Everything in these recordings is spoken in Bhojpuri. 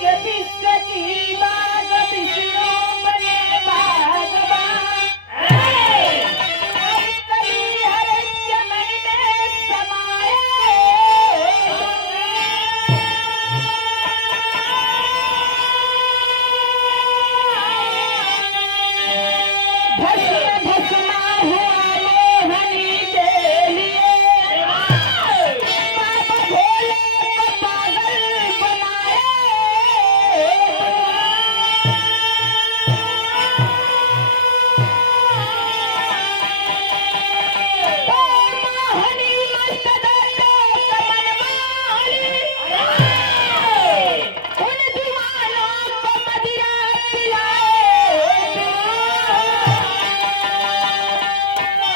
के विश्व की बाग विष्णु बने भगवान। हर कली हर चमन में समाए। भस्म भस्मा हुआ मोहनी के लिए। बाबा भोले को पागल बनाए। ओ मोहनी मस्त दर्दों कमल वाली। उन दीवानों को मदिरा पिलाए।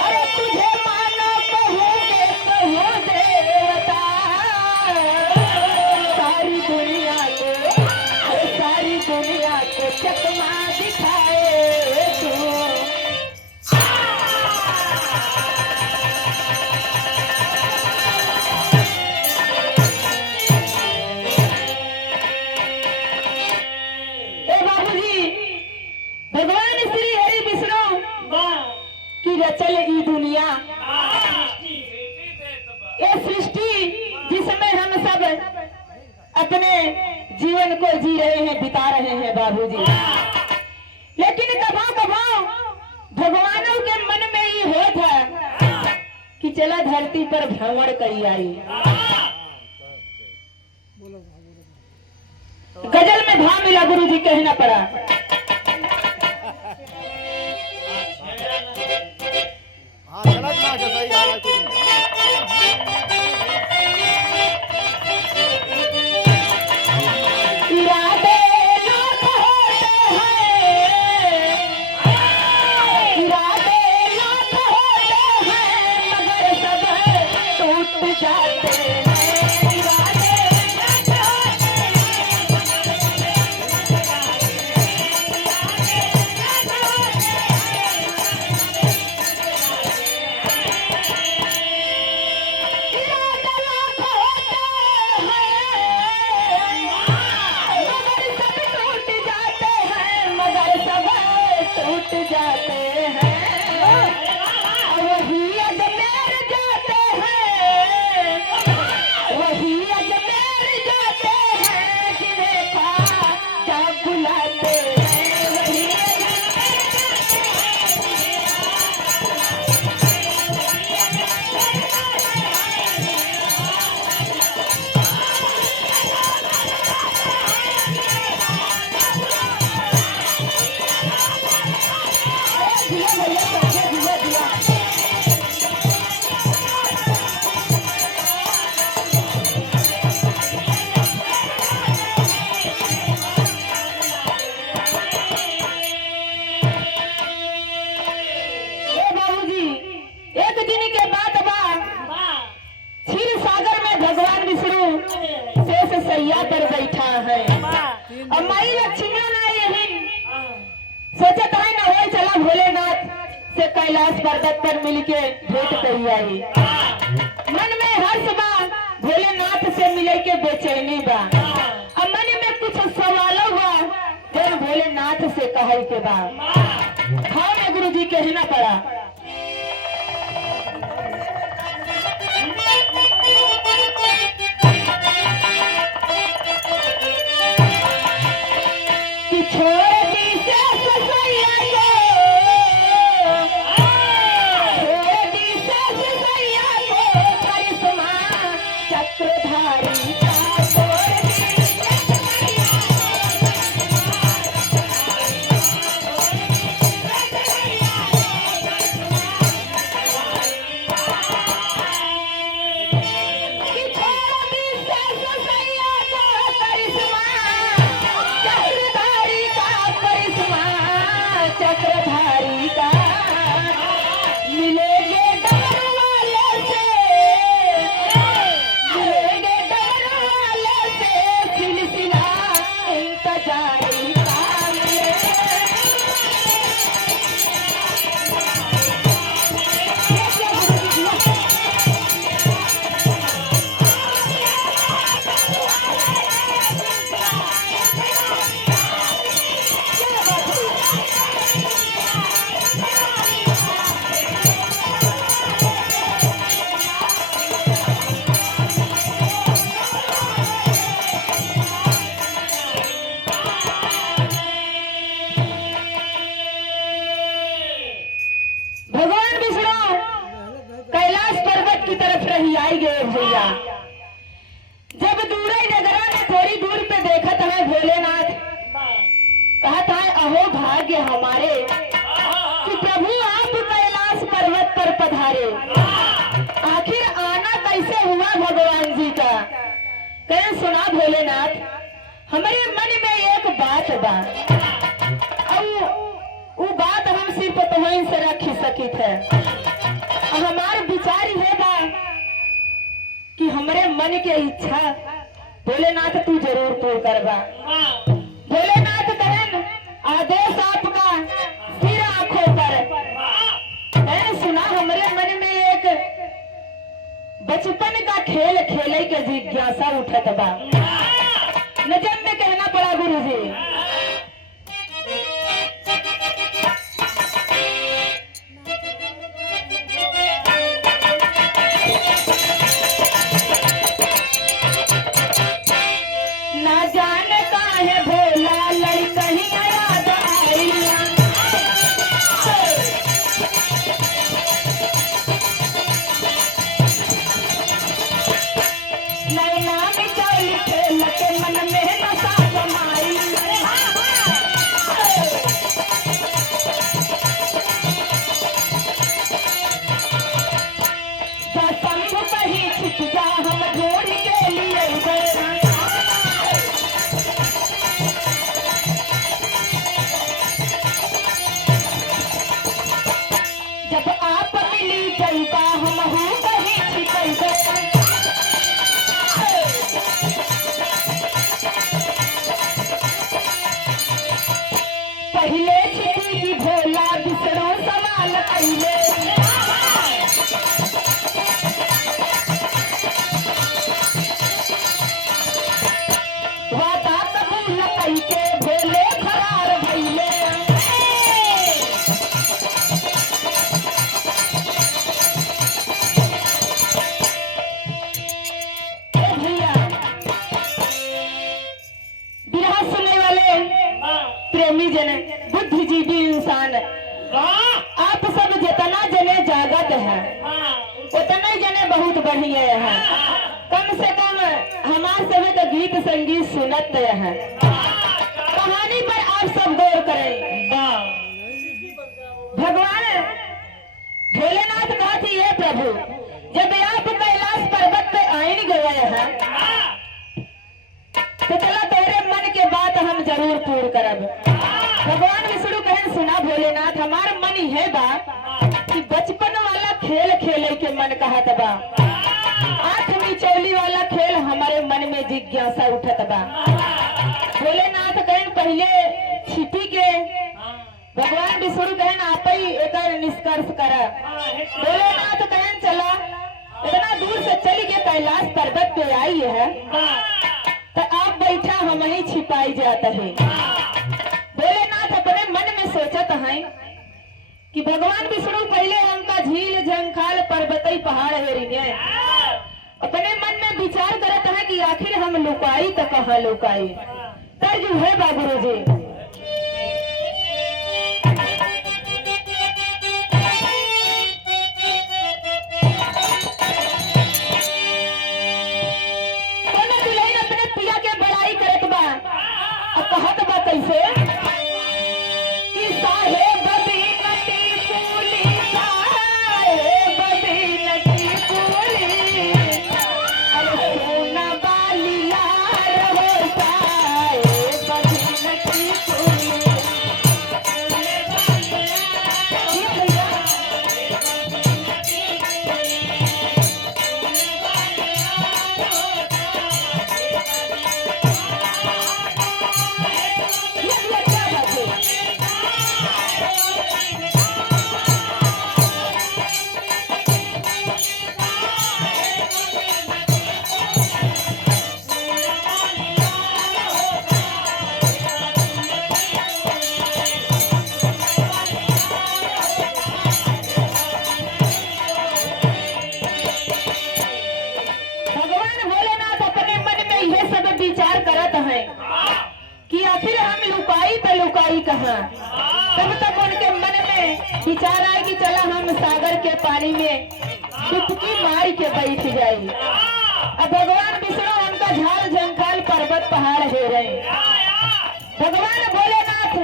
अरे तुझे मानो कहूँगे कहूँ देवता। सारी दुनिया को सारी दुनिया को चकमा दिखाए तू। ए बाबूजी, भगवान श्री हरि विष्णु की रचल ई दुनिया, ये सृष्टि जिसमें हम सब अपने जीवन को जी रहे हैं, बिता रहे हैं बाबूजी। लेकिन कभा कभा भगवानों के मन में ये हो था कि चला धरती पर भ्रमण करी आई। गजल में भाव मिला, गुरु जी कहना पड़ा। हाँ चला ना जो सही आ रहा है कुछ इरादे लाख होते हैं, इरादे लाख होते हैं, मगर सब टूट जाते हैं। इरादे लाख होते इरादे लाख होते हैं, मगर सब टूट जाते हैं, मगर सब टूट जाते हैं। वही अजमेर जाते हैं, वही अजमेर जाते हैं, जिन्हें ख्वाजा बुलाते हैं। वही दिया भैया सबसे दिया दिया। ए बाबूजी, एक दिन के बाद क्षीर सागर में भगवान विष्णु शेष सैया पर बैठा है। अब माई लक्ष्मी ना यही सोचत है ना, हो चला भोलेनाथ से कैलाश पर्वत पर मिलके भेंट करी आई। मन में हर्ष बा, भोलेनाथ से मिले के बेचैनी बा। अब मन में कुछ सवालों बा, जब भोलेनाथ से कहल के बा। हाँ में गुरु जी कहना पड़ा। कि छोड़ दी शेष सैया को, छोड़ दी शेष सैया को, करिश्मा चक्रधारी का छोड़ दी शेष सैया को, कहा था अहो भाग्य हमारे कि प्रभु आप कैलाश पर्वत पर पधारे। आखिर आना कैसे हुआ भगवान जी का? कहे सुना भोलेनाथ, हमारे मन में एक बात बा, वो बात हम सिर्फ तुम्हें से रखी सकित है। हमार विचार है बा कि हमारे मन के इच्छा भोलेनाथ तू जरूर पूर्ण करवा। भोलेनाथ कहन आदेश आपका सिर आंखों पर। मैंने सुना हमारे मन में एक बचपन का खेल खेले के जिज्ञासा उठत बा। नजर में कहना पड़ा गुरुजी, ना जाने काहे भोला लड़का ही याद आई। नैना में चली खेल के मन में नशा जमाई। शंभु कहीं छिप जा हम जोड़ी के लिए गए। जब आप मिली जलवा हम हो कहीं छिपल गए। पहले छिपी की भोला बिसरो सवाल पहले। वादा कबूल करके भोले फरार भइले। भैया बिरहा सुनने वाले प्रेमी जन बुद्धिजीवी इंसान, आप सब जितना जने जागत है उतने जने बहुत बढ़िया है। कम से कम हमारे सभी का गीत संगीत सुनत है। कहानी पर आप सब गौर करें। भगवान भोलेनाथ कहा थी, ये प्रभु जब आप कैलाश पर्वत पे आइन गए हैं तो चला तेरे मन के बात हम जरूर पूर्ण करब। भगवान विष्णु कहन सुना भोलेनाथ, हमार मन है बा कि बचपन वाला खेल खेले के मन कहत बा। आंख मिचौली वाला खेल हमारे मन में जिज्ञासा उठत बा। भोलेनाथ कहन पहले छिपी के भगवान विष्णु कहन आप ही एक निष्कर्ष कर। भोलेनाथ कहन चला इतना दूर से चल के कैलाश पर्वत पे आई है तो आप बैठा हम ही छिपाई जाता है। भोलेनाथ अपने मन में सोचत है कि भगवान विष्णु पहले हमका झील झंखाल पर्वती पहाड़ है। अपने मन में विचार करत है कि आखिर हम लुकाई तो कहाँ लुकाई। तर्ज है बा गुरुजी, कहत बा कैसे कि साहेब बीनती कुली, साहेब बीनती कुली, अरे सोना वाली लार हो साहेब बीनती कुली। कि आखिर हम लुकाई तो लुकाई कहाँ। तब तक उनके मन में विचार आए कि चला हम सागर के पानी में डुबकी मार के बैठ जाए। अब भगवान विष्णु उनका झाल झंखाल पर्वत पहाड़ हे रहे। भगवान भोलेनाथ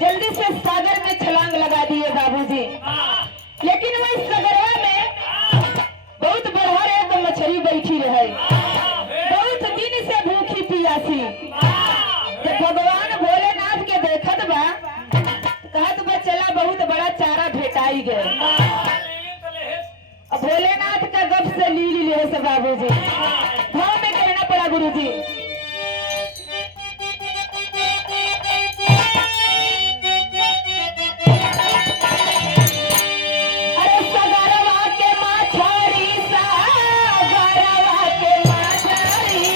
जल्दी से सागर में छलांग लगा दिए बाबूजी। लेकिन वही सगरवा में बहुत बड़ा एक मछली बैठी रहे, बहुत दिन से भूखी पियासी। जब भगवान भोलेनाथ के देखत बा, कहत बा चला बहुत बड़ा चारा भेटाई गए। अब भोलेनाथ का गप से ली ले से बाबूजी भाव में कहना पड़ा गुरुजी। अरे सगरवा के माछारी, सगरवा के माछारी,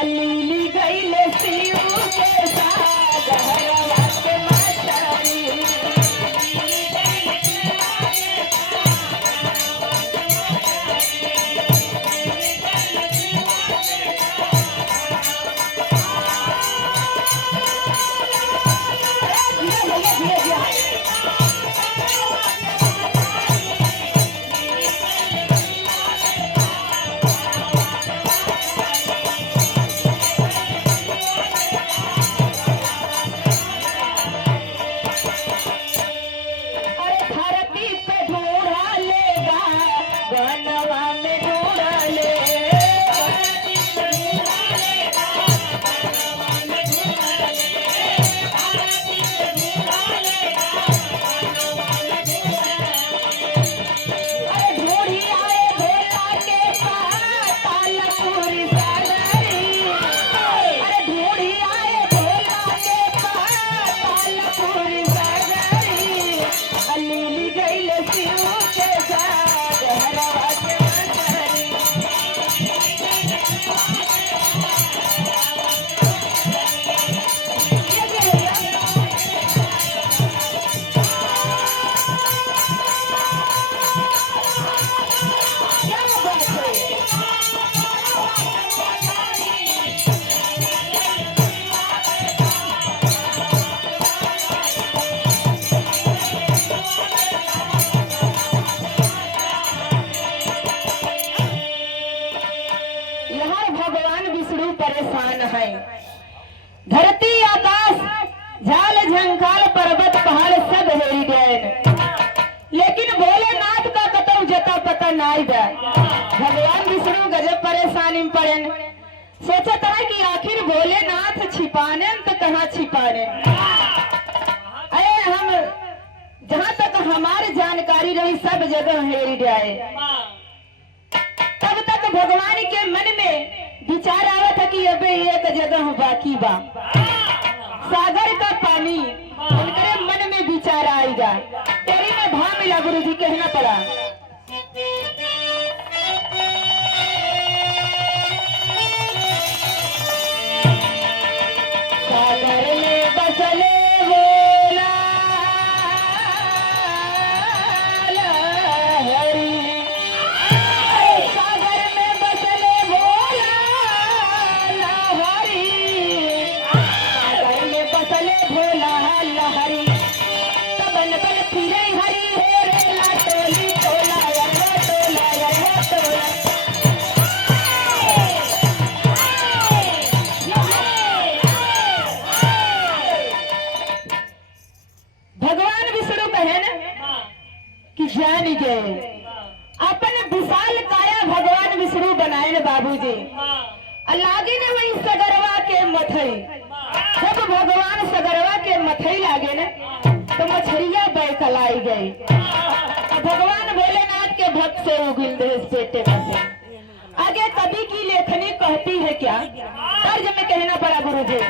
अलीली गईले शिव के सगरवा के माछारी। धरती आकाश झाल झंकार पर्वत पहाड़ सब हेरी गए, लेकिन भोलेनाथ का कतौ जता पता नहीं बा। भगवान विष्णु गजब परेशानी में पड़े, सोचता है कि आखिर भोलेनाथ छिपाने तो कहाँ छिपाने। अरे हम जहाँ तक हमारी जानकारी रही सब जगह हेरी गए। तब तक भगवान के मन में विचार आवा था कि अबे एक जगह बाकी बा, सागर का पानी। उनके मन में विचार आएगा, तेरी में भाव मिला गुरुजी कहना पड़ा। सागर में बसले भोला लहरी, सागर में बसले भोला लहरी, सागर में बसले भोला लहरी। तबन बल फिरे हरी हेरेला टोली टोला यरवा टोला यरवा टोला। भगवान विष्णु कहे न कि जान गए अपन विशाल काया भगवान विष्णु बनाए न बाबूजी। लागे ने वही सगरवा के मथई, जब भगवान सगरवा के मथई लागे न तो मछलिया बैकलाई गई। भगवान भोलेनाथ के भक्त से उगिल दे इस पेटे में से। आगे कवि की लेखनी कहती है क्या, तर्ज में कहना पड़ा गुरुजी।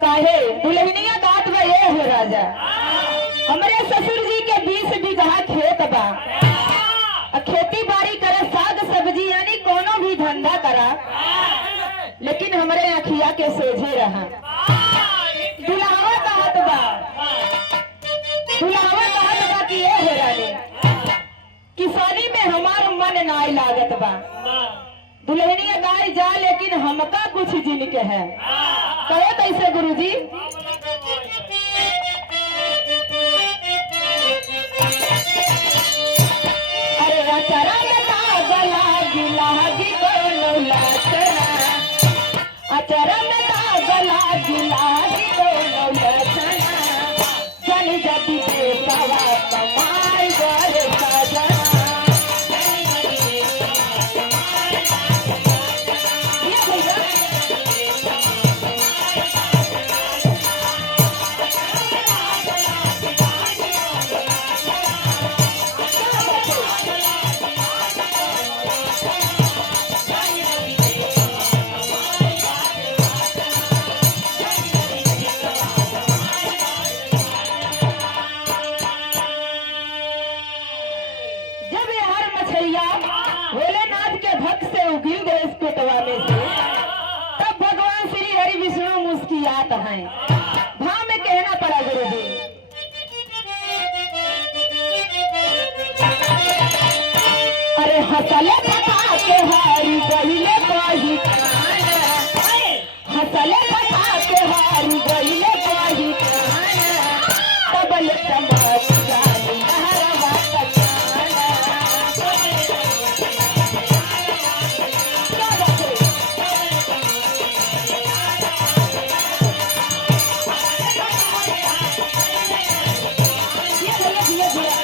काहे दुल्हनिया गात बा ये हो राजा, हमारे ससुर जी के 20 बीघा खेत बा, खेती बाड़ी करे, साग सब्जी यानी कोनो भी धंधा करा, लेकिन हमारे अखिया के सोझे रहा। दुल्हावा कहत बा, दुल्हावा कहत बा कि ये हो रानी किसानी में हमार मन नाई लागत बा। दुल्हनिया गाय जा लेकिन हमका कुछ जिन के है। कहे कैसे गुरुजी? अरे अचरा में गला गिला गिलो लचना, अचरा में गला गिला गिलो लचना, जन जति देशवा कमाई गर सजना। ये भैया जब ये हर मछलिया भोलेनाथ के भक्त से उगिल गए इस पेटवा में से, तब भगवान श्री हरि विष्णु मुस्कियात हैं। भाव में कहना पड़ा गुरुजी। अरे हंसले फटा के हारी गहिले कही खाना, हंसले फटा के हारी गहिले कही खाना, तबल समाज जानी लहरवा कचाना। ये भैया धीरे धीरे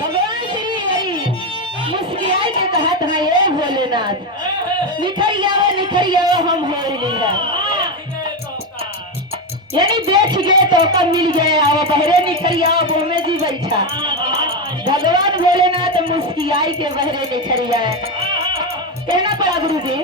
भगवान श्री हरि मुस्कियाई के कहत है, ये भोलेनाथ निखर जाओ हम होर लीला, यानी देख गए तो कब मिल गए, आओ बहरे निखर आओ बोमे जी बैठा। भगवान भोलेनाथ मुस्कियाई के बहरे निखर जाए। कहना पड़ा गुरु जी।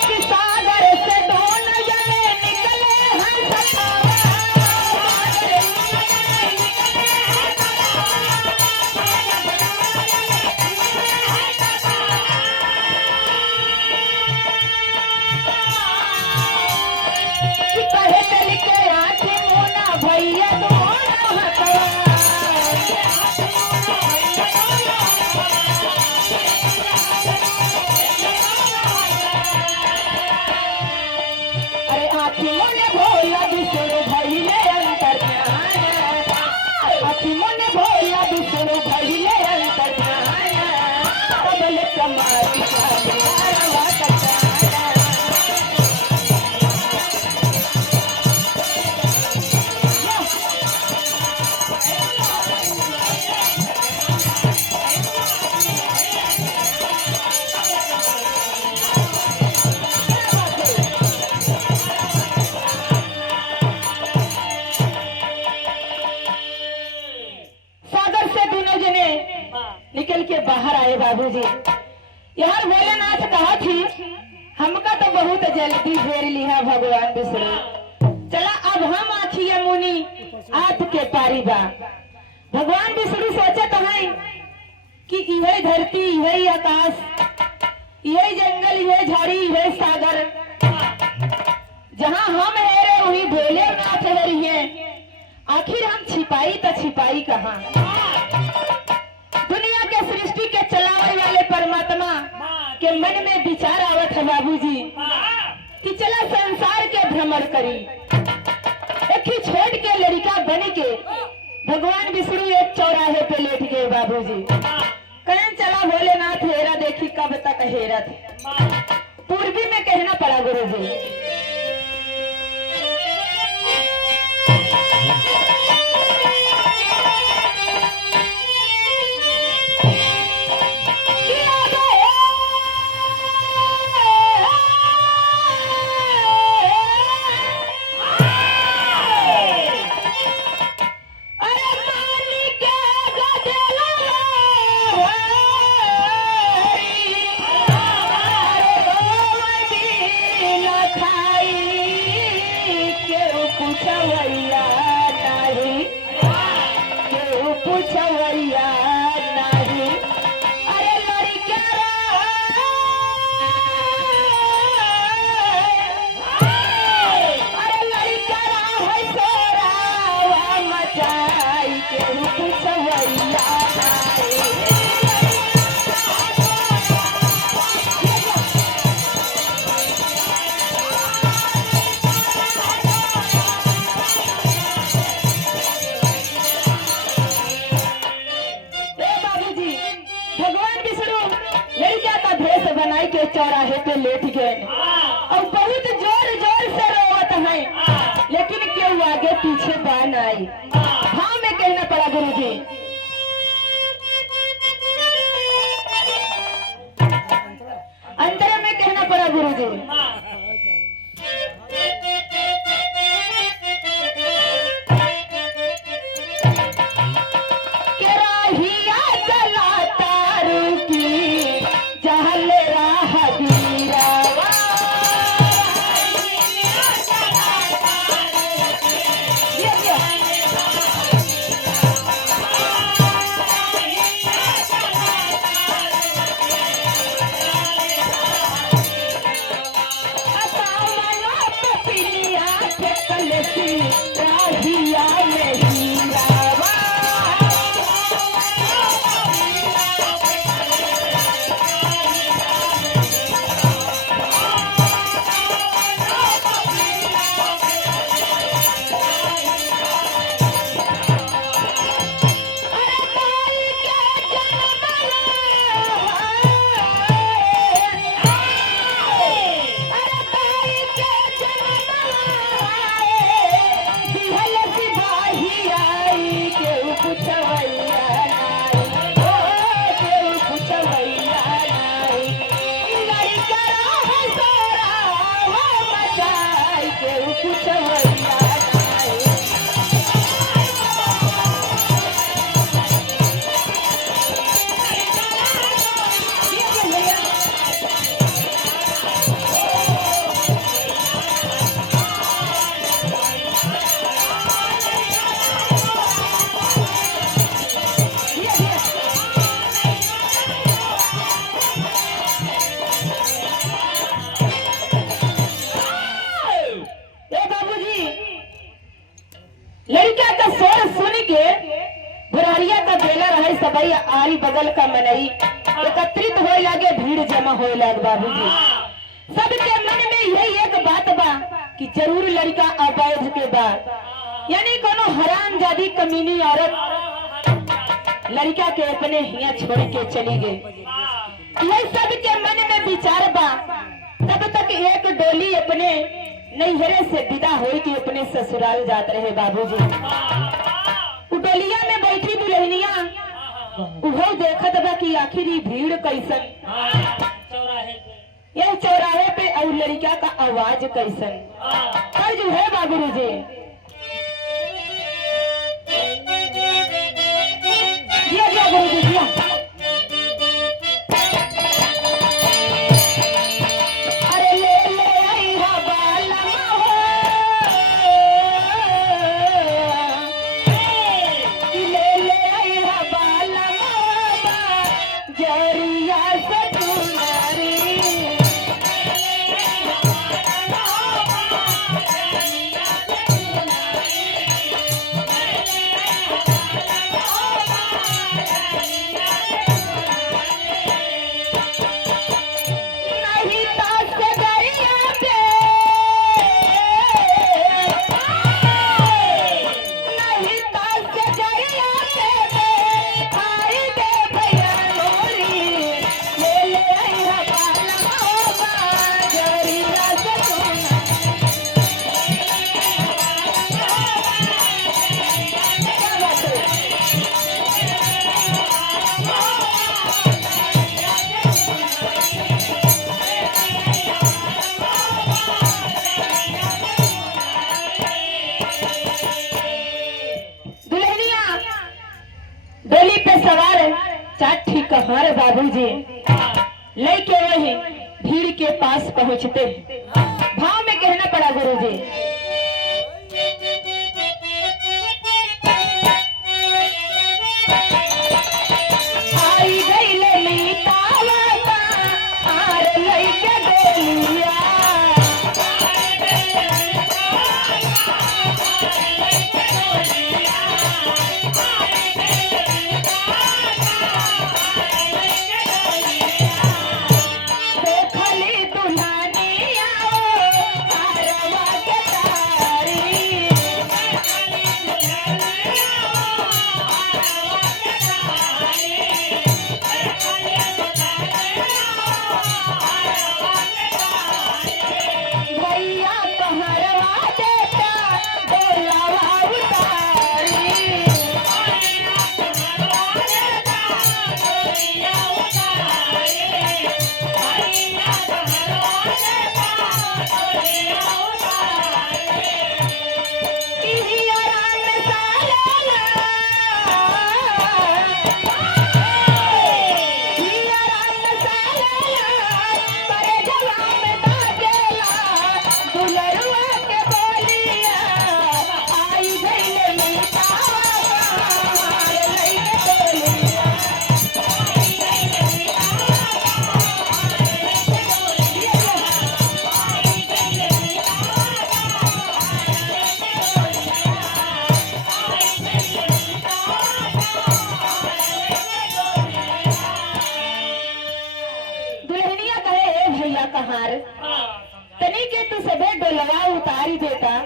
कि सागर से दोन जने निकले हैं सखावा, कि कहे चल के आँखी मुना भैया दोनों हथवा। अरे आँखी मुने भोला विष्णु भइले अंतर्ध्यान, आँखी मुने भोला विष्णु भइले अंतर्ध्यान, कबल समाधि साधुरवा कचाना। सागर से दोनों जने निकल के बाहर आए बाबूजी। यार भोलेनाथ कहा थी हमका तो बहुत जल्दी घेर लिया भगवान विष्णु, चला अब हम आखिए मुनि आपके पारी बा। भगवान विष्णु सोचत है कि यही धरती, यही आकाश, यही जंगल, यही झाड़ी, यही सागर, जहाँ हम है वही भोलेनाथ है। आखिर हम छिपाई तो छिपाई कहाँ? दुनिया के सृष्टि के चलावे वाले परमात्मा के मन में विचार आवत है बाबूजी कि चला संसार के भ्रमण करी। एक ही छोड़ के लड़का बन के भगवान विष्णु एक चौराहे पे लेट गए बाबूजी। कहें चला भोलेनाथ हेरा देखी कब तक हेरा थे। पूर्वी में कहना पड़ा गुरुजी। के चौराहे पे लेट गए और बहुत जोर जोर से रोवत है, लेकिन क्यों आगे पीछे बान आई। हाँ में कहना पड़ा गुरुजी। अंतर में कहना पड़ा गुरुजी। केराहिया जलाता रुकी जहल राह दीरावा। राहिया में हीरावा। लड़का का स्वर सुन के बुरारिया का बेला रहे सबई आरी बगल का मनई एकत्रित होए लागे, भीड़ जमा होए लाग बाबूजी। सबके मन में यही एक बात बा कि जरूर लड़का अवैध के बाद, यानी कोनो हरामजादी कमीनी औरत लड़का के अपने हिया छोड़ के चली गई। यही सबके मन में विचार बा। तब तक एक डोली अपने नैहरे से विदा हुई कि अपने ससुराल जात रहे बाबूजी। डोलिया में बैठी दुल्हनिया उहो देखत बा कि आखिर ये भीड़ कैसन, यह चौराहे पे और लड़का का आवाज कैसन जो है बाबूजी। दिया दिया गुरुजी दिया। चाठी कहार बाबूजी लेके वही भीड़ के पास पहुंचते भाव में कहना पड़ा गुरुजी। आई गई मीतावता आर लइके डोलिया। देखली दुल्हनिया आरवा के कहार तनी के तू सबे डोलवा उतारी देता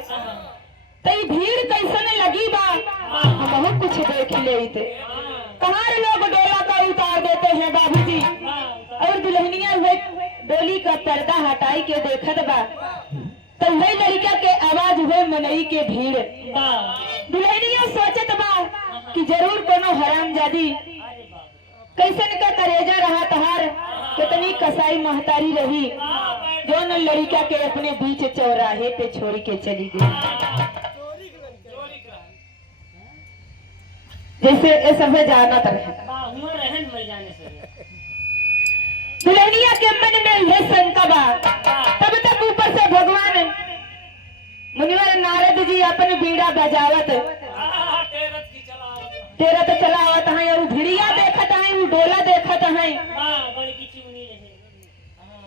तई भीड़ कैसन लगी बा हम कुछ देख लेते। कहार लोग डोला का उतार देते हैं बाबूजी और दुल्हनिया हुए डोली का पर्दा हटाई के देखत बा तो वही लड़का के आवाज हुए मनई के भीड़। दुल्हनिया सोचत बा कि जरूर कोनो हरामजादी कैसन का करेजा रहा तहार कितनी कसाई महतारी रही जो न लड़का के अपने बीच चौराहे पे छोड़ के चली गई। जैसे ये सब जानत रहे दुल्हनिया के मन में यह शंका बा। तब तक ऊपर से भगवान मुनिवर नारद जी अपन बीड़ा बजावत तेरा तो चलावत है और भिड़िया देखत है वो डोला देखत है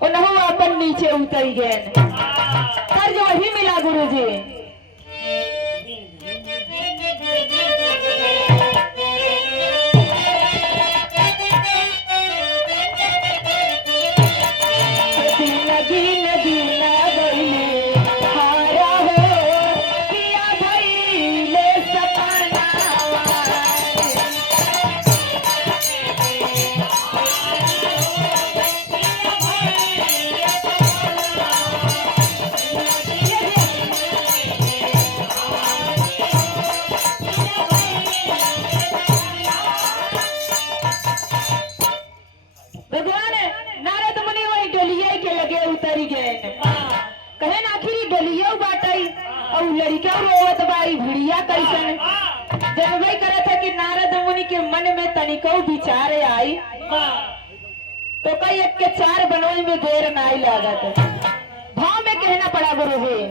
उन्हों अपन नीचे उतर गए। कर्ज वही मिला गुरुजी। लड़का रोवत बाई भिड़िया कैसन जब वही करे थे कि नारद मुनि के मन में तनिको विचार आई तो कई एक के चार बनोई में देर नहीं लागत। भाव में कहना पड़ा गुरु जी।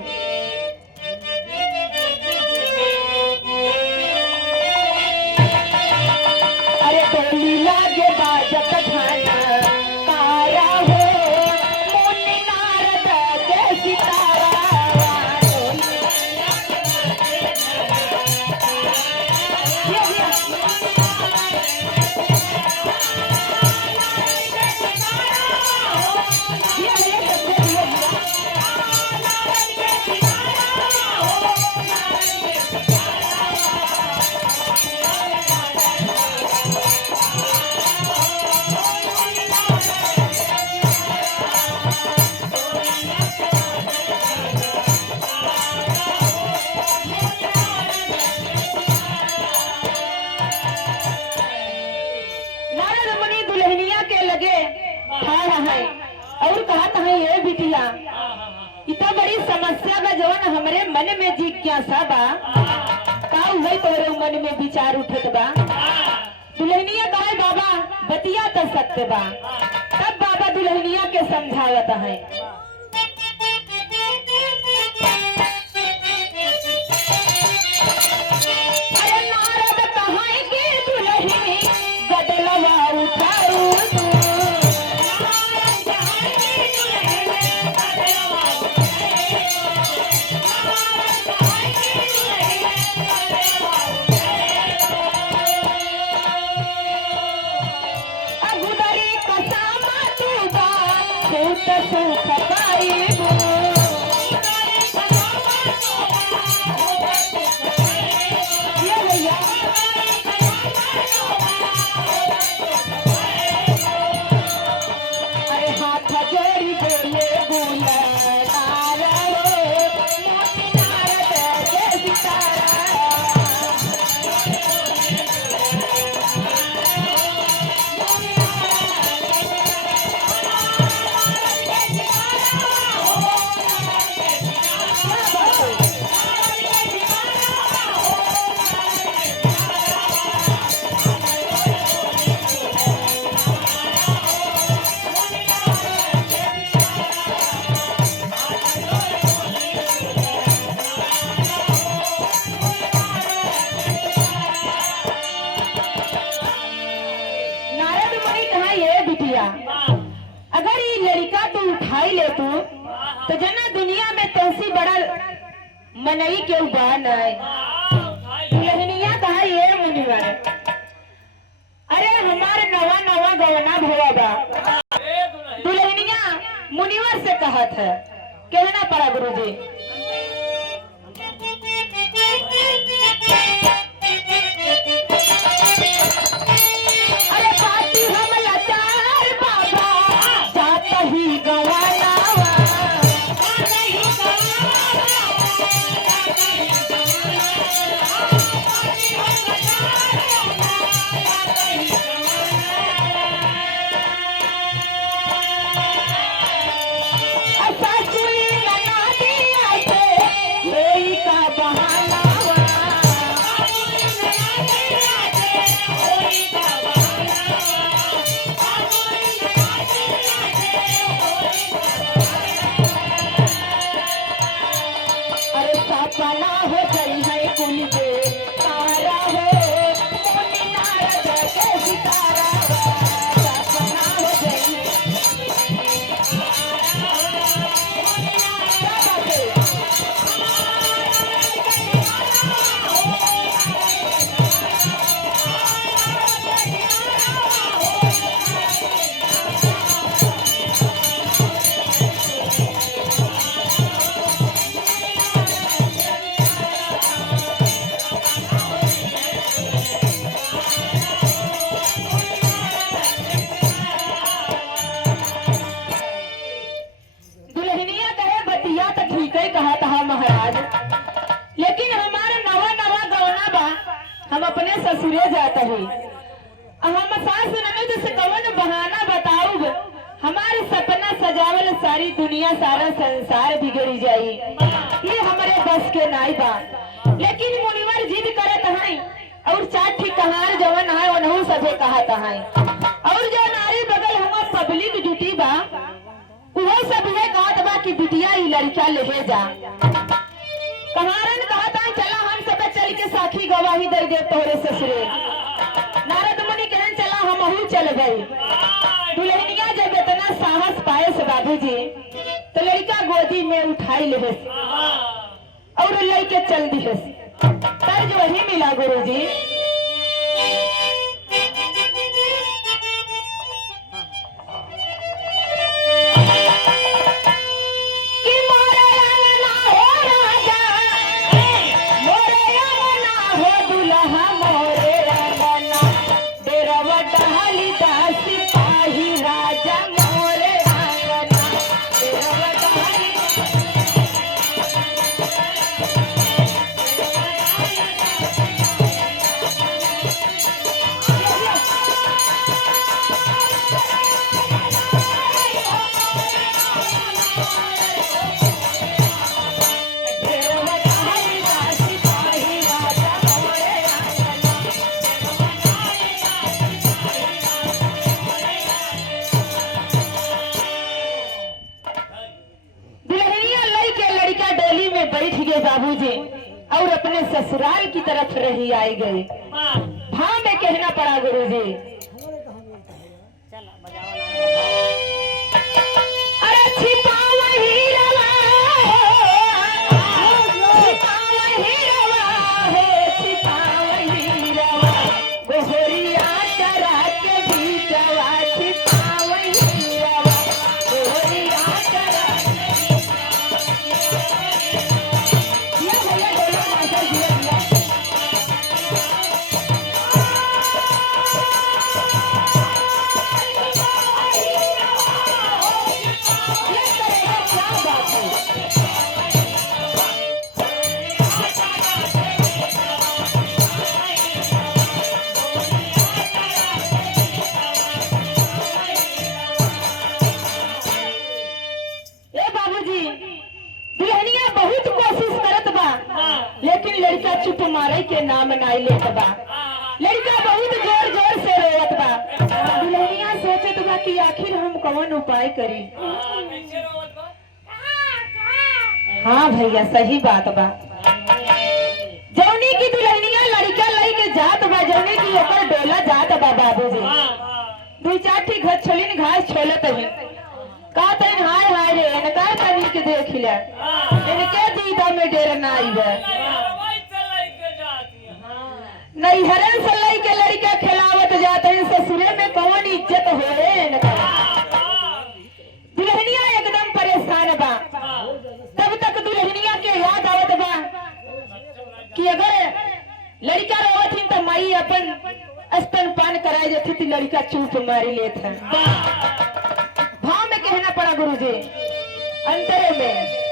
अरे टोली लागे बाजत खाना काया हो मुनि नारद के सितारा और कहा है ये बिटिया इतना बड़ी समस्या का जवन हमरे मन में जिज्ञासा बा का वही तोरे मन में विचार उठत बा। दुल्हनिया कहे बाबा बतिया तो सत्य बा। तब बाबा दुल्हनिया के समझावत है। अरे नारद कहाँ के दुल्हनी गदलवा उठाऊ सुख पाइबो अरे हाथ जोड़ी बोले बोले मोती नारद के सितारा अगर ये लड़का तू उठाई ले तो जना दुनिया में तुलसी बड़ा मनई के उबान है। दुल्हनिया कहा ये मुनिवर अरे हमारे नवा नवा गवना भवा बा। दुल्हनिया मुनिवर कहत है, कहना पड़ा गुरुजी। अरे पाती हम लाचार बाबा, जात ही गवानावा। सपना हो गई है कुल के तारा हो, मोनी नारद के सितारा। सपना हो गई दुल्हनिया कहे बतिया तो ठीक है कहा था महाराज, लेकिन हमारे नवा नवा गौना बा, हम अपने ससुरे जाते हैं। हम सास ननद से कौन बहाना बताऊब, हमारे सपना सजावल सारी दुनिया सारा संसार बिगड़ी जाई, ये हमारे बस के नाई बा। लेकिन मुनिवर जिद करत हैं और चार ठीक कहार जवन है वनहु सभे कहत हैं, और जो नारी बगल हमार पब्लिक ड्यूटी बा वो सब है कहत बा कि बिटिया ई लड़का ले जा। कहारन कहता है चला हम सब चल के साखी गवाही दे दे तोरे ससुरे। नारद मुनि कहन चला हमहू चल गई। दुल्हनिया जब इतना साहस पाए से बाबू जी तो लड़का गोदी में उठाई ले और लेके चल दी है। तर्ज वही मिला गुरुजी। बैठ गए बाबूजी और अपने ससुराल की तरफ रही आई गए। भाव में कहना पड़ा गुरुजी। अरे छिपा वही रवा है, छिपा वही रवा गोहरिया करा के बीचवा, छिपा वही रवा गोहरिया करा। लेकिन लड़का चुप मारे के नाम नाई लेत बा। लड़का बहुत जोर जोर से रोवत बा। दुल्हनिया सोचत बा कि आखिर हम कौन उपाय करी। हाँ भैया सही बात बा। जौनी की दुल्हनिया लड़का लाई के जात बा, जौनी की ओकर डोला जात बा बाबूजी। दू चार ठी घर छोलिन घास छोलत है। कहते हैं हाय हाय रे इनका तनी के देख ले, इनके दीदा में डेर ना आई है। नहीं हरन से लई के लड़का खिलावत जाते हैं, ससुरे में कौन इज्जत हो रे इनका। दुल्हनिया एकदम परेशान लड़का चुप मारी लेत है। भाव में कहना पड़ा गुरुजी अंतरे में।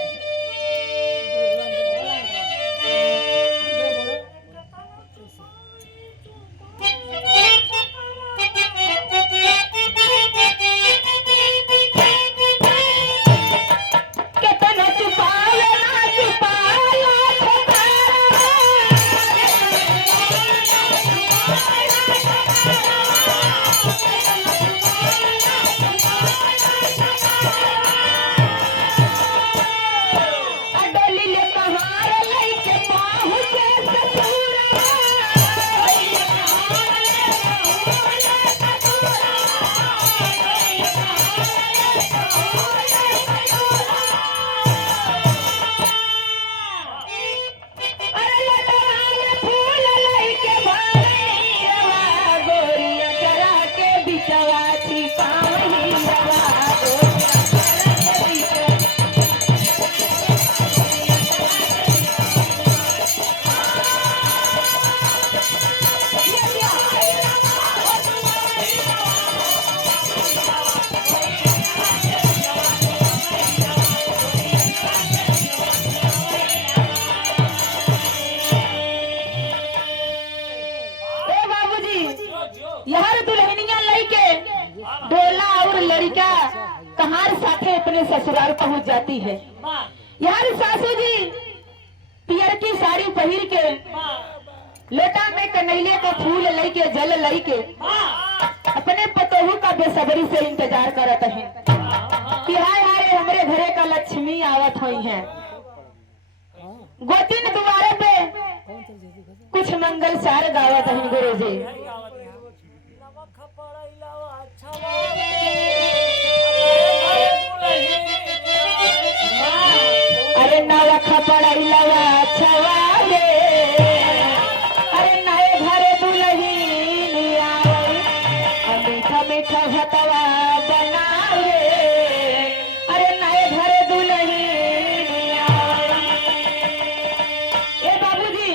कहार साथे अपने ससुराल पहुंच जाती है। यार सासू जी पियर की साड़ी पहिर के लोटा में कनैले का फूल लई के जल लई के अपने पतोहू का बेसब्री से इंतजार करत है कि हाय हाय हमरे घरे का लक्ष्मी आवत हुई है। गोतिन द्वारे पे कुछ मंगल सार गावत है गुरु जी। अरे नवा खपड़ाई लवा छवाले, अरे नए घरे दुल्हन आवे, मीठा मीठा भतवा बनावे, अरे नए घरे दुल्हन आवे। ए बाबूजी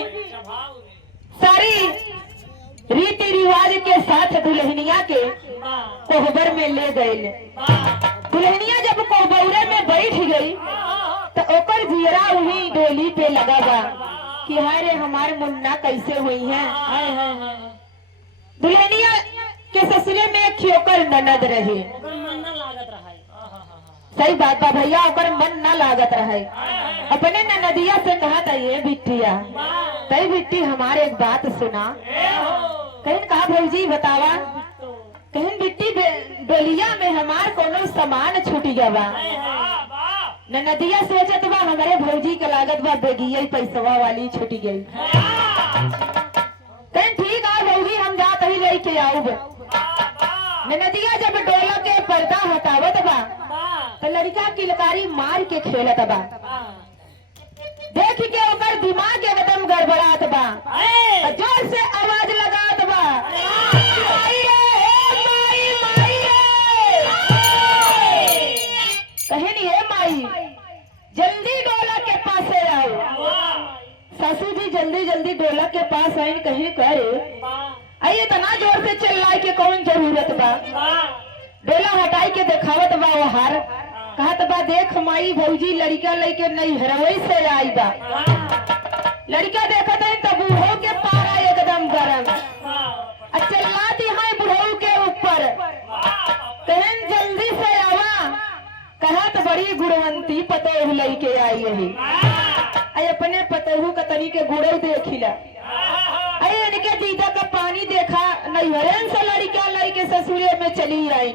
सारी रीति रिवाज के साथ दुल्हनिया के कोहबर में ले गए। दुल्हनिया जब कोहबरे में बैठ गई तो ओकर जियरा वही डोली पे लगा बा कि हाय रे हमारे मुन्ना कैसे हुई है। दुल्हनिया के ससुरे में एक खियोकर ननद रहे। सही बात बा भैया, ओकर मन ना लागत रहे। अपने ननदिया से कहा था ये बिटिया तई बिट्टी हमारे एक बात सुना। कहीं कहा भौजी बतावा। कहीं बिट्टी डोलिया में हमार कोनो सामान छूट गया बा। नदिया सोचत बा हमारे भौजी के लागत बा बेगिया पैसवा वाली छूट गई। कहीं ठीक है भौजी हम जात ही लेके आऊब। नदिया जब डोला के पर्दा हटावत बा तो लड़का किलकारी मार के खेलत बा। देख के ओकर दिमाग एकदम गड़बड़ात बा, जोर से आवाज लगात बा कहनी है माई जल्दी डोला के पास आओ। सासू जी जल्दी जल्दी डोला के पास आई। कहीं करे आई इतना जोर से चिल्लाए के कौन जरूरत बा। डोला हटाई के दिखावत बा वो हार कहत बा देख माई भौजी लड़का लेके नहीं हरवई से आई बा। लड़का देखत है तब बूढ़ो के पारा एकदम गरम चिल्लाती है बूढ़ो के ऊपर। कहन जल्दी से आवा कहत बड़ी गुणवंती पतोह लेके आई है। अपने पतोहू का तनी के गुड़े देखिला इनके दीदा का पानी देखा नहीं हरन से लड़का लेके ससुरे में चली आई।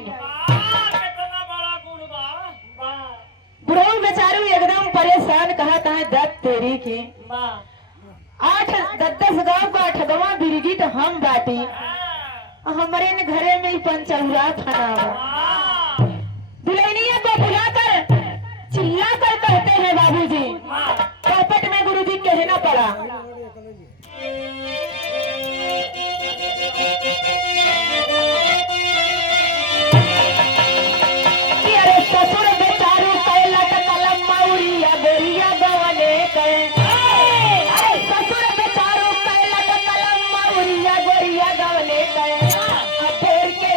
बुढ़ऊ बेचारू एकदम परेशान कहता है दत्त तेरी की 8-10 गांव का 8वां बिरगिट हम बाटी हमारे घरे में ही पंचौरा थाना। दुल्हनिया को बुलाकर चिल्ला कर कहते हैं बाबूजी। चौपट में गुरुजी कहना पड़ा कि अरे ससुर बेचारू कैलट कलम मौरिया गोरिया गवने कहे। अरे ससुर बेचारू कैलट कलम मौरिया गोरिया गवने कहे। अब फेर के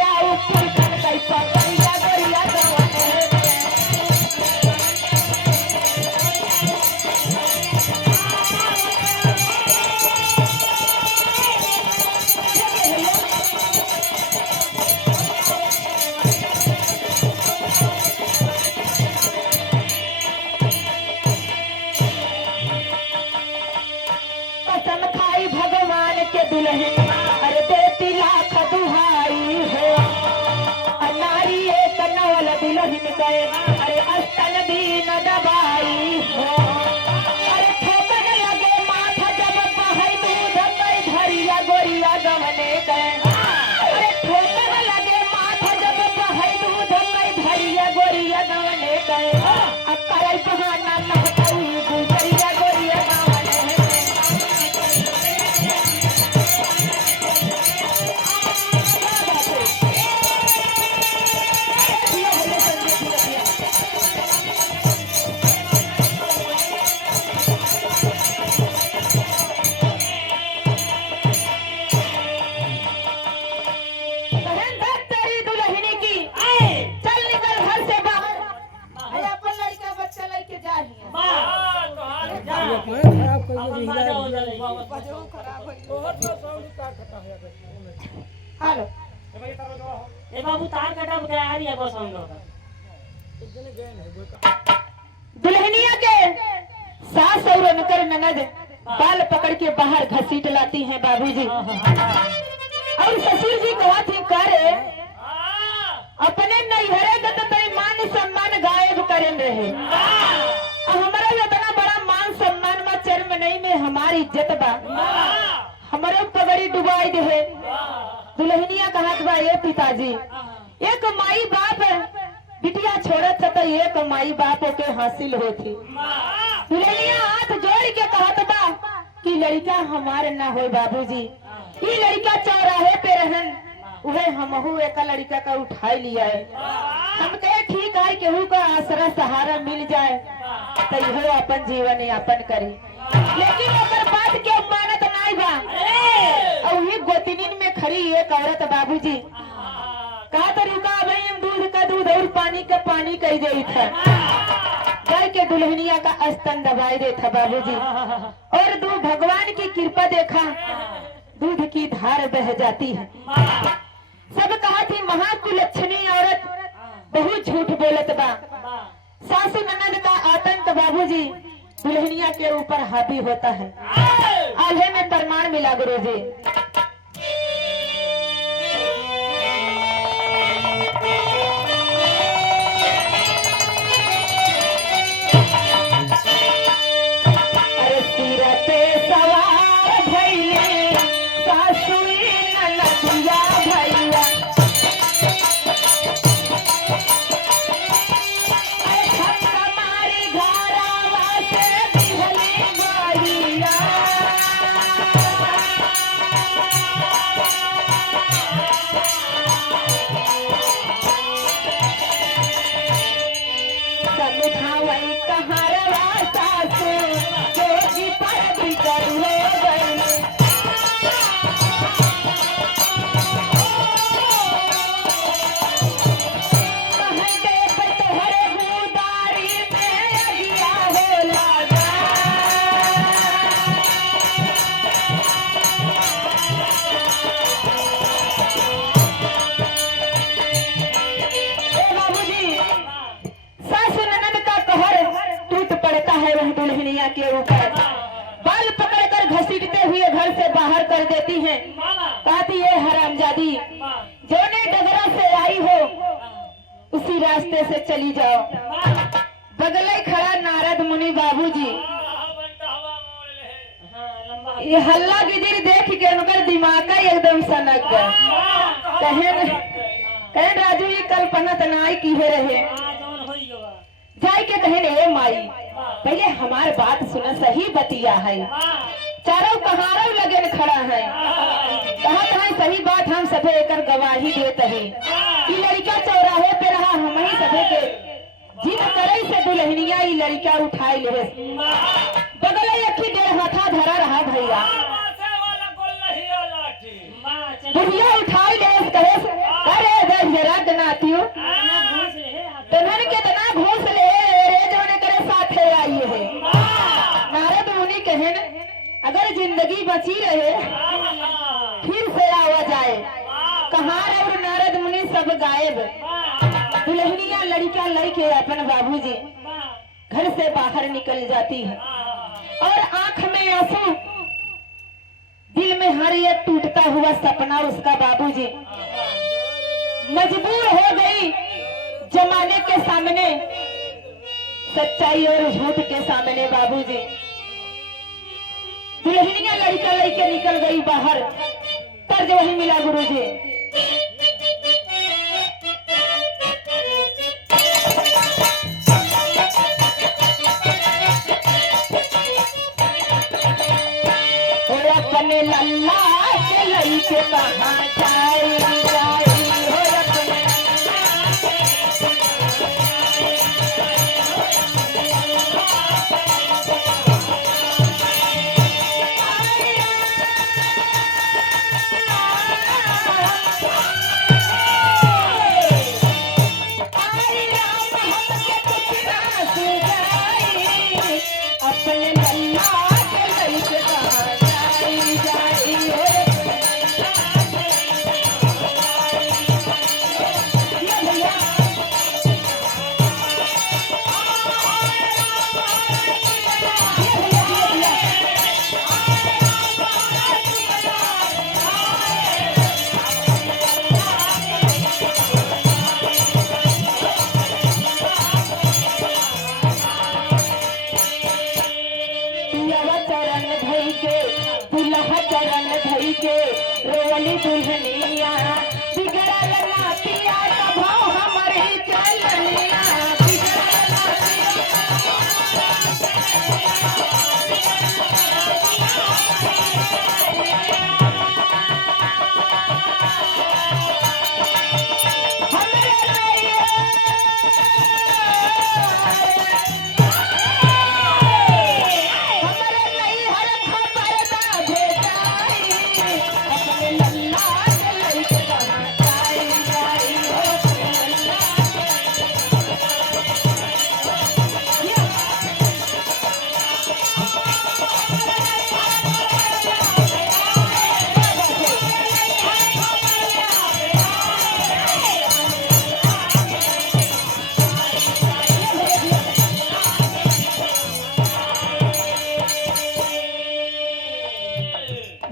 गए, अरे अस्तन भी न दबाई हो, अरे ठोकर लगे माथा जब बहै दूध कई धरिया गोरिया गवने गए, अरे ठोकर लगे माथा जब बहै दूध कई धरिया गोरिया गवने गए, अब करल बहाना महकई गुजरिया गोरिया गवने गए। बहन धर तेरी दुल्हनी की, चल निकल घर से बाहर, अरे अपन लड़का बच्चा लेके जा रही हेलो ए बाबू तार कटा बता आ रही है बस हम लोग दुल्हनिया के सास और नकर ननद बाल पकड़ के बाहर घसीट लाती हैं बाबूजी, और ससुर जी कहा थी करे अपने नैहरे का तो तेरे मान सम्मान गायब करें रहे, अब हमारा इतना बड़ा मान सम्मान में चर्म नहीं में हमारी इज्जत बा, हमारे पगड़ी डुबाई दे। दुल्हनिया कहा बा ये पिताजी एक माई बाप बिटिया छोड़त था तो एक माई बाप के हासिल होती। दुल्हनिया हाथ जोड़ के कहत बा कि लड़का हमारे ना हो बाबूजी, ये लड़का चौराहे पे रहन उहे हमहू एक लड़का का उठाई लिया है, हम कहे ठीक है केहू का आसरा सहारा मिल जाए तो यहो अपन जीवन यापन करी, लेकिन अगर बात के मानत नहीं बा, और ये गोतिनीन में खड़ी एक औरत बाबूजी कहा तो रुका भाई हम दूध का दूध और पानी का पानी कह दे था, गाय के दुल्हनिया का स्तन दबाई दे था बाबूजी, और दूध भगवान की कृपा देखा दूध की धार बह जाती है। सब कहा थी महाकुलक्षणी औरत बहुत झूठ बोलत बा, सासू ननद का आतंक बाबूजी दुल्हनिया के ऊपर हावी होता है। आल्हे में प्रमाण मिला गुरुजी, अरे सिर पे सवार भइले सासुई ननदिया भैया, अरे धक्का मारी घरवा से बिहले गइया, समझावई कहारवा सासु जोगी पर बिगड़ हो गई, कहीं के तोहरे गुदारी में अगिया हो लगा, ए बाबूजी सासू ननद का कहर टूट पड़ता है वह दुल्हनिया के ऊपर, बाल पकड़कर घसीटते हुए घर से बाहर कर देती हैं, कहती है हरामजादी जोने डगरा से आई हो उसी रास्ते से चली जाओ। बगले खड़ा नारद मुनि बाबूजी ये हल्ला गिदिर देख के उनका दिमाग का एकदम सनक गया, कहे राजू ये कल्पना तनाई की है रहे, जाय के कहे रे माई पहले हमार बात सुन सही बतिया है, चारों कहारों लगन खड़ा है, कहत है सही बात हम सभे एकर गवाही देते हैं, ये लड़का चौराहे पे रहा हम ही सभे के जिद करे से दुल्हनिया ये लड़का उठाई ले, बगल अखी डेढ़ हाथा धरा रहा भैया, बुढ़िया उठाई ले कहे अरे जरा गनातियो तनन के तना घूस ले रे जोने करे साथे आई है। नारद मुनि कहे अगर जिंदगी बची रहे फिर से आवा जाए, कहार और नारद मुनि सब गायब, दुल्हनिया लड़का लेके अपन बाबूजी घर से बाहर निकल जाती है, और आंख में आंसू, दिल में हर एक टूटता हुआ सपना उसका बाबूजी मजबूर हो गई जमाने के सामने, सच्चाई और झूठ के सामने बाबूजी दुल्हनिया लड़का लड़के निकल गई बाहर, तर्ज वही मिला गुरुजी। अपने लल्ला के लड़के कहाँ जाई जाई हो अपने अपने लल्ला के लड़के कहाँ जाई जाई हो ये भैया पियावा चरण धई के दुल्हा चरण धई के रोवली दुल्हनिया बिगड़ल नातिया भाव हमारे चलनिया बिगड़ल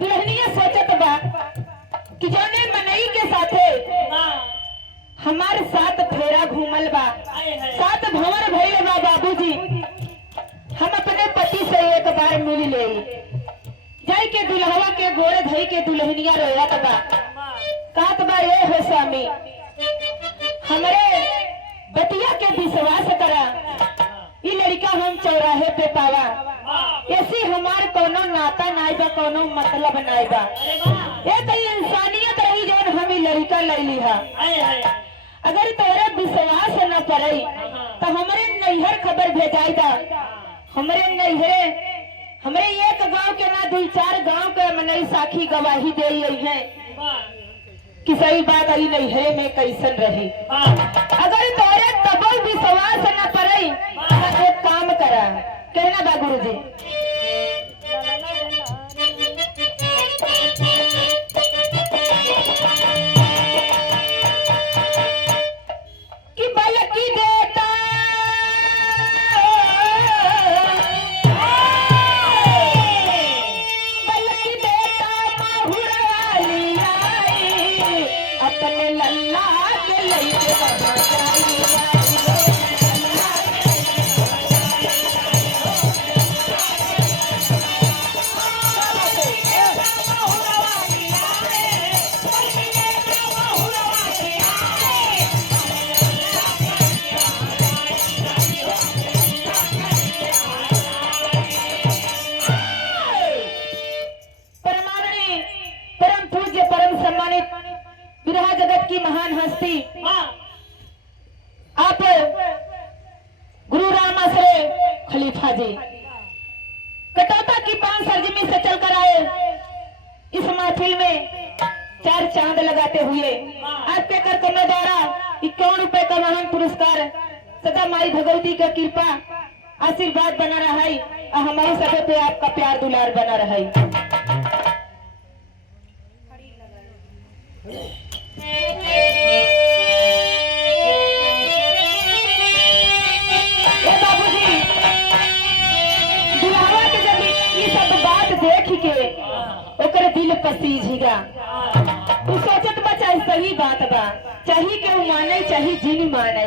दुल्हनिया सोचत बा कि जौने मनई के साथे हमार साथ फेरा घूमल बा, साथ भंवर भइल बा बाबूजी, हम अपने पति से एक बार मिल ले जाई के दुल्हवा के गोड़ धई के दुल्हनिया रोवत बा, कहत बा ये हो स्वामी हमरे बतिया के विश्वास करा, ई लड़का हम चौराहे पे पावा, ऐसी हमार कोनो नाता नाई बा, कोनो मतलब नाई बा, ये तो इंसानियत रही जौन हम ई लड़का लैली हा। अगर तोरे विश्वास न पड़ई तो हमरे नैहर खबर भेजाई दा, हमरे नैहरे हमरे एक गांव के ना दू चार गांव के मनई साखी गवाही दे है कि सही बात आई नैहरे में कैसन रही। अगर तोरे तबो विश्वास न पड़ई तो एक काम करा, कहना बा गुरुजी कि बलकी देता बलकी देता माहुरा वाली आई, अपने लल्ला के लइके कहाँ जाई जाई विरहा जगत की महान हस्ती आप गुरु राम आश्रय खलीफा जी कटौता की 5 सरजमी से चल कर आए, इस महफिल में 4 चांद लगाते हुए आज पे कर कन्या द्वारा 51 रुपए का महान पुरस्कार सदा माई भगवती का कृपा आशीर्वाद बना रहा है और हमारे सभी पे आपका प्यार दुलार बना रहा है। देख के ओकर दिल पसीजेगा, तू सोचत बचा सही बात बा, चाहे केहू माने चाहे जिन माने,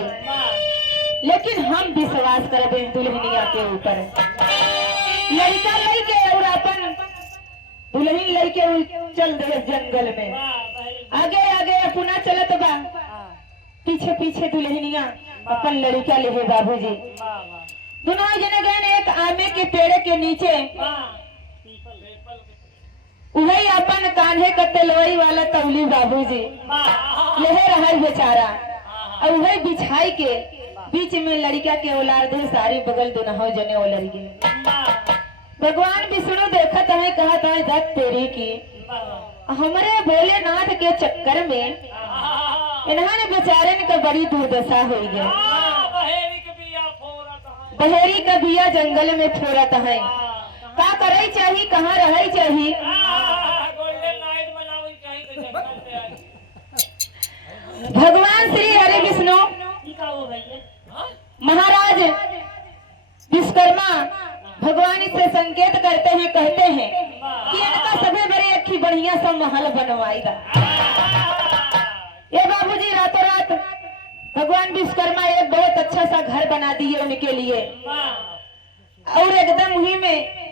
लेकिन हम विश्वास करबे दुल्हनिया के ऊपर। लड़का लड़के और अपन दुल्हन लड़के चल दे जंगल में, आगे आगे अपना चलत बा, पीछे पीछे दुल्हनिया अपन लड़का ले बाबूजी। दोनों जने गए एक आमे के पेड़ के नीचे, वही अपन कान्हे का तेलवई वाला तौली बाबूजी लेहे रहा बेचारा, और वही बिछाई के बीच में लड़का के औलाद दे सारी बगल दोनों जने ओ लड़के। भगवान विष्णु देखत है, कहत है दत्त तेरी की हमरे भोलेनाथ के चक्कर में इन्होंने बेचारे का बड़ी दुर्दशा हो गई। बहेरी का बिया जंगल में फोरत है, का करे चाहिए, कहाँ रहे चाहिए। भगवान श्री हरि विष्णु महाराज विश्वकर्मा भगवान से संकेत करते हैं, कहते हैं कि इनका सभी बड़ी अच्छी बढ़िया सा महल बनवाएगा। ये बाबूजी रातों रात भगवान विश्वकर्मा एक बहुत अच्छा सा घर बना दिए उनके लिए, और एकदम ही में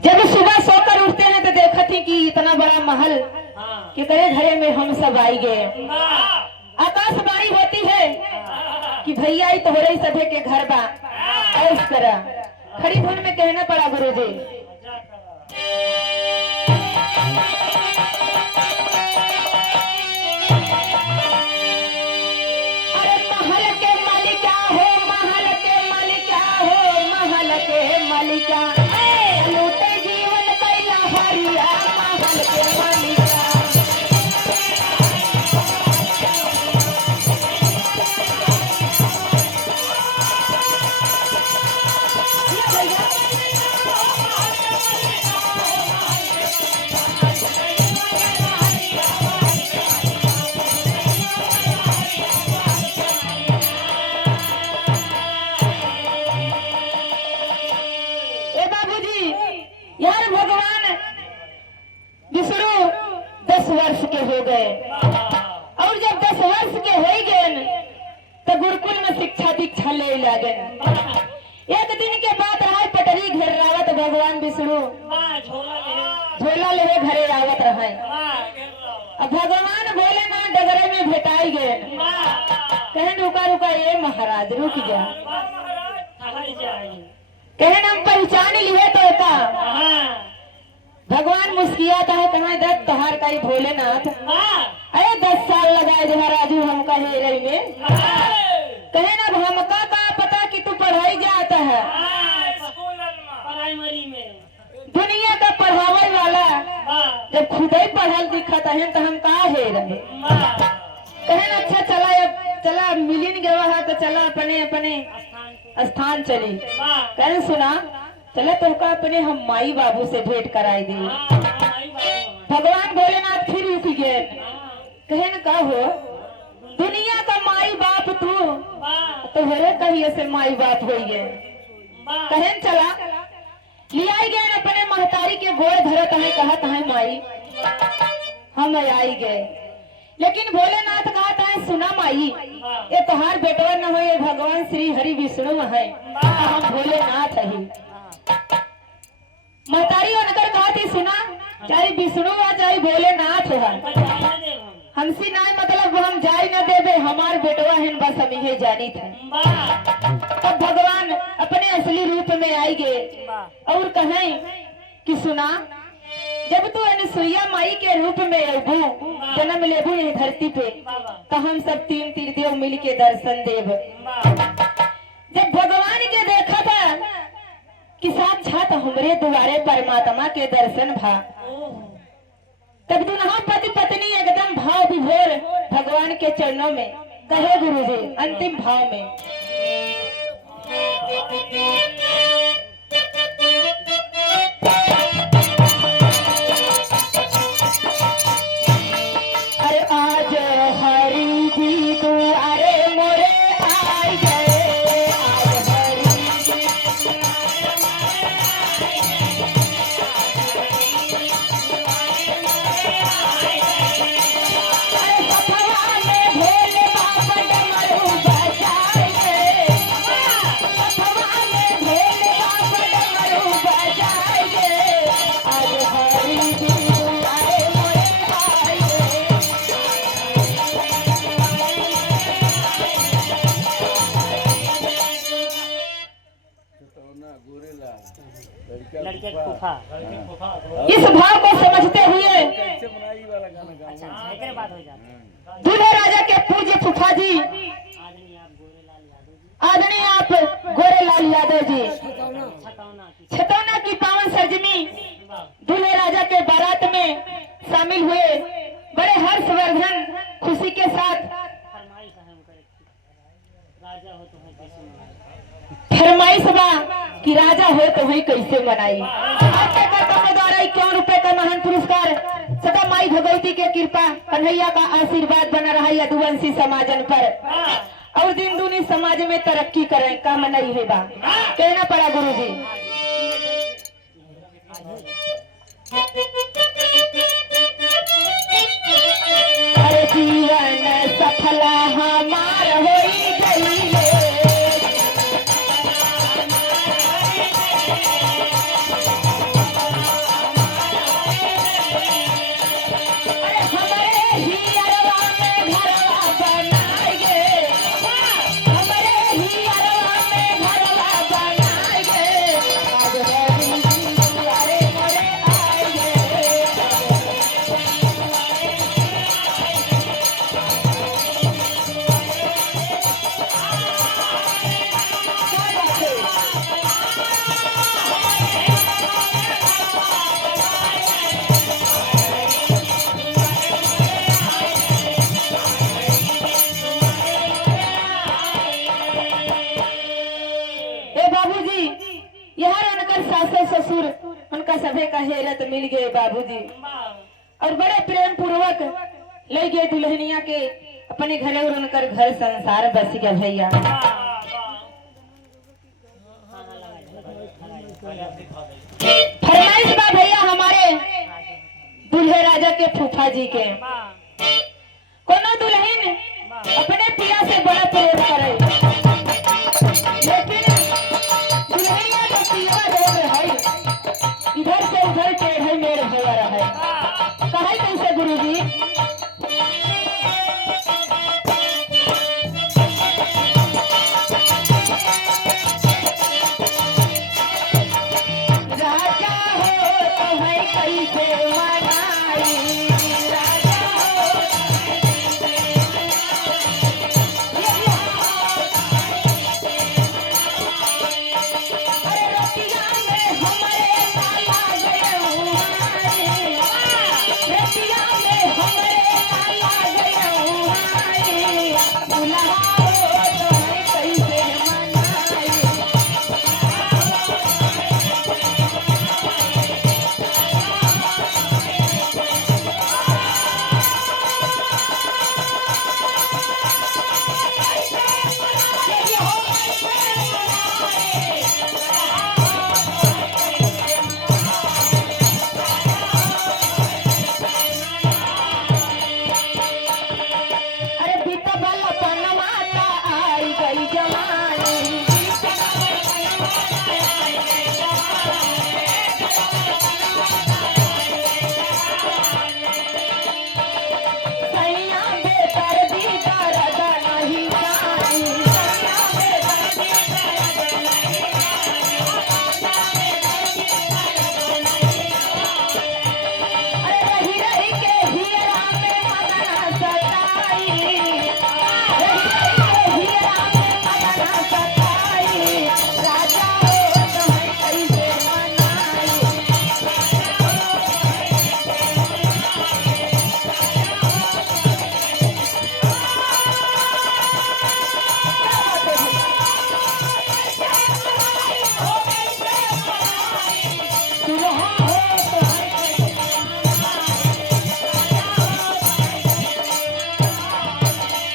जब सुबह सोकर उठते हैं तो देखा थी कि इतना बड़ा महल कि करे घरे में हम सब आई गए। आकाशवाणी होती है कि भैया ही तो हो रही सभे के घर बा, और इस तरह खड़ी धुन में कहना पड़ा गुरुजी। अरे महल के मालिका हो, महल के मालिका हो, महल के मालिका लूटे जीवन कैला हरिया, महल के मालिका। यार भगवान विष्णु 10 वर्ष के हो गए, और जब 10 वर्ष के हो गए तो गुरुकुल में शिक्षा दीक्षा ले लगे। एक दिन के बाद रहा पटरी घेर रावत भगवान विष्णु झोला ले घरे रावत रहे। अब भगवान बोले ना डगरे में भेटाई गए, कहे रुका रुका ये महाराज रुक गया, कहे हम पहचान लिए तो का। भगवान मुस्कियाता है, कहा दत्त तोहार का ही भोलेनाथ, अरे 10 साल लगाए जो राजू हम कहे रही में, कहे ना हमका का पता कि तू पढ़ाई जाता है, दुनिया का पढ़ावे वाला जब खुद ही पढ़ल दिखत है तो हम कहा है रहे। कहे ना अच्छा चला, अब चला मिलिन गवा है तो चला अपने अपने स्थान चली। कहे सुना चले तो का अपने हम माई बाबू से भेंट कराई दी। भगवान भोलेनाथ फिर रुक गए, कहे न का हो दुनिया का माई बाप तू तो हरे कहिए से माई बाप हो गए। कहे चला लिया गए अपने महतारी के गोड़ धरत है, कहत है माई हम आई गए, लेकिन भोलेनाथ कहता है सुना माई ये तोहार बेटवा न हो, ये भगवान श्री हरि विष्णु है, हम भोलेनाथ है। महतारी उनकर कहा थी सुना चाहे विष्णु है चाहे भोलेनाथ है, हमसी ना मतलब हम जाई न देवे, हमार बेटवा है बस हम ही जानी थे। तब भगवान अपने असली रूप में आई गए और कहे कि सुना जब तू अनुसुईया माई के रूप में अबू जन्म लेबू यही धरती पे तो हम सब 3 तीर्थियों मिल के दर्शन देव। जब भगवान के देखा था कि साक्षात हमरे द्वारे परमात्मा के दर्शन भा, तब दोनों पति पत्नी एकदम भाव विभोर भगवान के चरणों में कहे गुरुजी अंतिम भाव में, अरे आज हरि जी दुआरे मोरे आई गए, आज हरि जी दुआरे मोरे आई गए, लड़के का फूफा। इस भाव को समझते हुए अच्छा एक बात हो जाती है। दूल्हे राजा के पूज्य फूफा जी आदरणीय आप गोरेलाल यादव जी छतौना की पावन सरजमी दूल्हे राजा के बारात में शामिल हुए। बड़े हर्षवर्धन खुशी के साथ फरमाइश बा कि राजा हो तो वही कैसे मनाई। आपके कर्तव्य द्वारा 51 रुपए का महान पुरस्कार सदा माई भगवती के कृपा कन्हैया का आशीर्वाद बना रहा यदुवंशी समाजन पर और दिन दूनी समाज में तरक्की करें का मनाई है बा कहना पड़ा गुरु जी। अरे जीवन सफल हमार होई गईले अरे हमारे ही अरवा में घरवा बनाएंगे हमारे ही अरवा में घरवा बनाएंगे आज रवि दुआरे मोरे आएंगे। ए बाबूजी यहाँ उनकर सास ससुर उनका सभे का हेरत मिल गए बाबूजी और बड़े प्रेम पूर्वक ले गए दुल्हनिया के अपने घरे और उनकर घर संसार बस गया भैया। फरमाइश बा भैया हमारे दूल्हे राजा के फूफा जी के कोनो दुल्हन अपने पिया से बड़ा प्रेम करे लेकिन दुल्हनिया तो पिया देव है इधर से उधर टेढ़े मेढ़ भैया रहे कहे कैसे गुरुजी। राजा हो तो है कैसे मनाई राजा हो अरे रतिया में हमरे काला गए हुआए रतिया में हमरे काला गए हुआए दुल्हा हो तो है कैसे मनाई। अरे बीता वाला पनवाता आई गई जवानी सैया बेतर दीदार नहीं जानी सैया बेतर अरे रही रही के हीरा में मदना सताई रही रही के हीरा में मदना सताई राजा हो तो है कैसे मनाई। दुल्हा हो तो है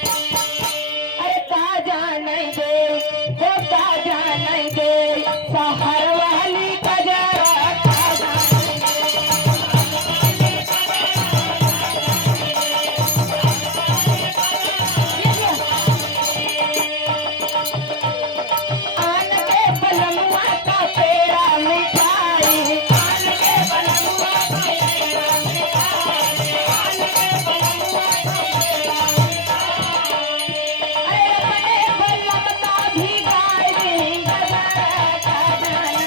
अरे का जाने दे हो का जाने दे सहर वाली कजरा का जाने आन के बलमुआ का पेड़ा मिठाई आन के बलमुआ का पेड़ा मिठाई आन के बलमुआ का पेड़ा मिठाई अरे अपने बलम का भी गाय दी गजरा का जाने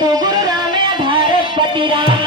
तू गुरु राम आधार पति राम